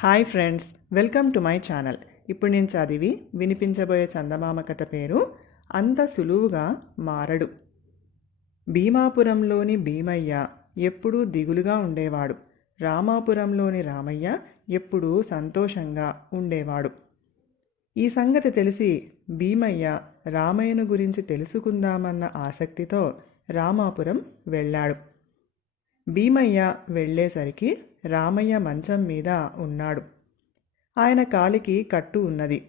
Hi friends welcome to my channel. ఇప్పుడు నేను చదివి వినిపించబోయే చందమామ కథ పేరు అంత సులువుగా మారడు. భీమాపురంలోని భీమయ్య ఎప్పుడూ దిగులుగా ఉండేవాడు. రామాపురంలోని రామయ్య ఎప్పుడూ సంతోషంగా ఉండేవాడు. ఈ సంగతి తెలిసి భీమయ్య రామయ్యను గురించి తెలుసుకుందామన్న ఆసక్తితో రామాపురం వెళ్ళాడు. భీమయ్య వెళ్ళేసరికి రామయ్య మంచం మీద ఉన్నాడు. ఆయన కాలికి కట్టు ఉన్నది.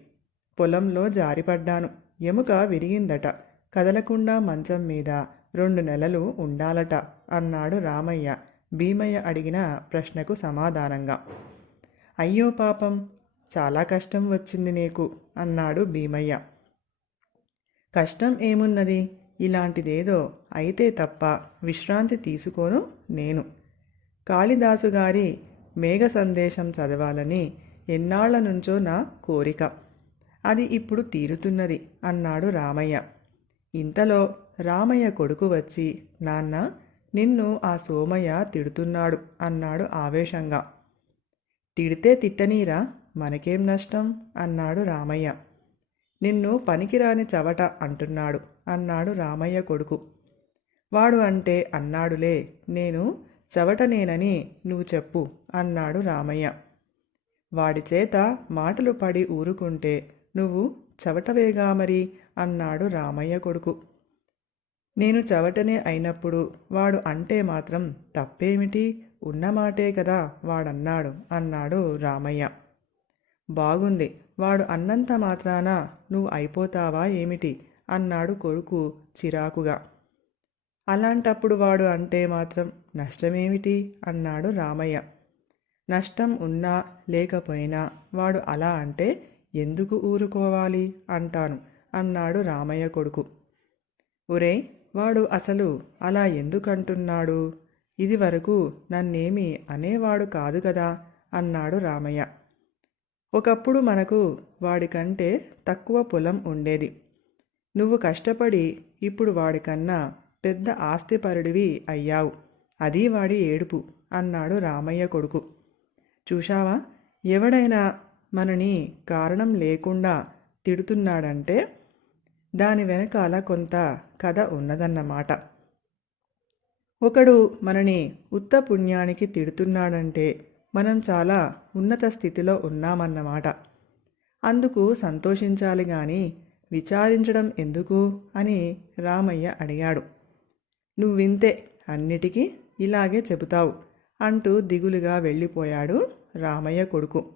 పొలంలో జారిపడ్డాను. ఎముక విరిగిందట. కదలకుండా మంచం మీద రెండు నెలలు ఉండాలట అన్నాడు రామయ్య. భీమయ్య అడిగిన ప్రశ్నకు సమాధానంగా. అయ్యో పాపం చాలా కష్టం వచ్చింది నీకు అన్నాడు భీమయ్య. కష్టం ఏమున్నది? ఇలాంటిదేదో అయితే తప్ప విశ్రాంతి తీసుకోను నేను. కాళిదాసు గారి మేఘ సందేశం చదవాలని ఎన్నాళ్ళ నుంచో నా కోరిక. అది ఇప్పుడు తీరుతున్నది అన్నాడు రామయ్య. ఇంతలో రామయ్య కొడుకు వచ్చి నాన్న నిన్ను ఆ సోమయ్య తిడుతున్నాడు అన్నాడు ఆవేశంగా. తిడితే తిట్టనీరా మనకేం నష్టం? అన్నాడు రామయ్య. నిన్ను పనికిరాని చవట అంటున్నాడు అన్నాడు రామయ్య కొడుకు. వాడు అంటే అన్నాడులే నేను చవటనేనని నువ్వు చెప్పు అన్నాడు రామయ్య. వాడి చేత మాటలు పడి ఊరుకుంటే నువ్వు చవటవేగా మరి? అన్నాడు రామయ్య కొడుకు. నేను చవటనే అయినప్పుడు వాడు అంటే మాత్రం తప్పేమిటి? ఉన్నమాటే కదా వాడన్నాడు అన్నాడు రామయ్య. బాగుంది వాడు అన్నంత మాత్రాన నువ్వు అయిపోతావా ఏమిటి? అన్నాడు కొడుకు చిరాకుగా. అలాంటప్పుడు వాడు అంటే మాత్రం నష్టమేమిటి అన్నాడు రామయ్య. నష్టం ఉన్నా లేకపోయినా వాడు అలా అంటే ఎందుకు ఊరుకోవాలి అంటాను అన్నాడు రామయ్య కొడుకు. ఒరే వాడు అసలు అలా ఎందుకంటున్నాడు? ఇది వరకు నన్నేమి అనేవాడు కాదు కదా అన్నాడు రామయ్య. ఒకప్పుడు మనకు వాడికంటే తక్కువ పొలం ఉండేది. నువ్వు కష్టపడి ఇప్పుడు వాడికన్నా పెద్ద ఆస్తిపరుడివి అయ్యావు. అది వాడి ఏడుపు అన్నాడు రామయ్య కొడుకు. చూశావా? ఎవడైనా మనని కారణం లేకుండా తిడుతున్నాడంటే దాని వెనకాల కొంత కథ ఉన్నదన్నమాట. ఒకడు మనని ఉత్త పుణ్యానికి తిడుతున్నాడంటే మనం చాలా ఉన్నత స్థితిలో ఉన్నామన్నమాట. అందుకు సంతోషించాలి గాని విచారించడం ఎందుకు? అని రామయ్య అడిగాడు. నువ్వింతే అన్నిటికీ ఇలాగే చెబుతావు అంటూ దిగులుగా వెళ్ళిపోయాడు రామయ్య కొడుకు.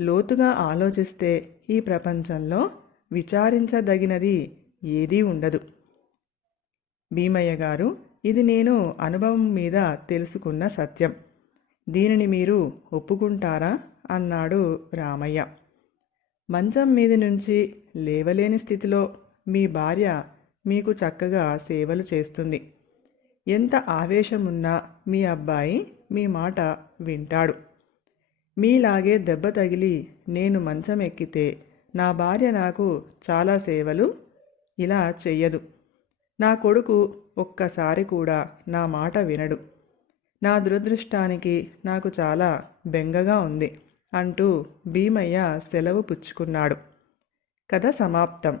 లోతుగా ఆలోచిస్తే ఈ ప్రపంచంలో విచారించదగినది ఏదీ ఉండదు. భీమయ్య గారు ఇది నేను అనుభవం మీద తెలుసుకున్న సత్యం. దీనిని మీరు ఒప్పుకుంటారా? అన్నాడు రామయ్య. మంచం మీద నుంచి లేవలేని స్థితిలో మీ భార్య మీకు చక్కగా సేవలు చేస్తుంది. ఎంత ఆవేశమున్నా మీ అబ్బాయి మీ మాట వింటాడు. మీలాగే దెబ్బ తగిలి నేను మంచం ఎక్కితే నా భార్య నాకు చాలా సేవలు ఇలా చెయ్యదు. నా కొడుకు ఒక్కసారి కూడా నా మాట వినడు. నా దురదృష్టానికి నాకు చాలా బెంగగా ఉంది అంటూ భీమయ్య సెలవు పుచ్చుకున్నాడు. కథ సమాప్తం.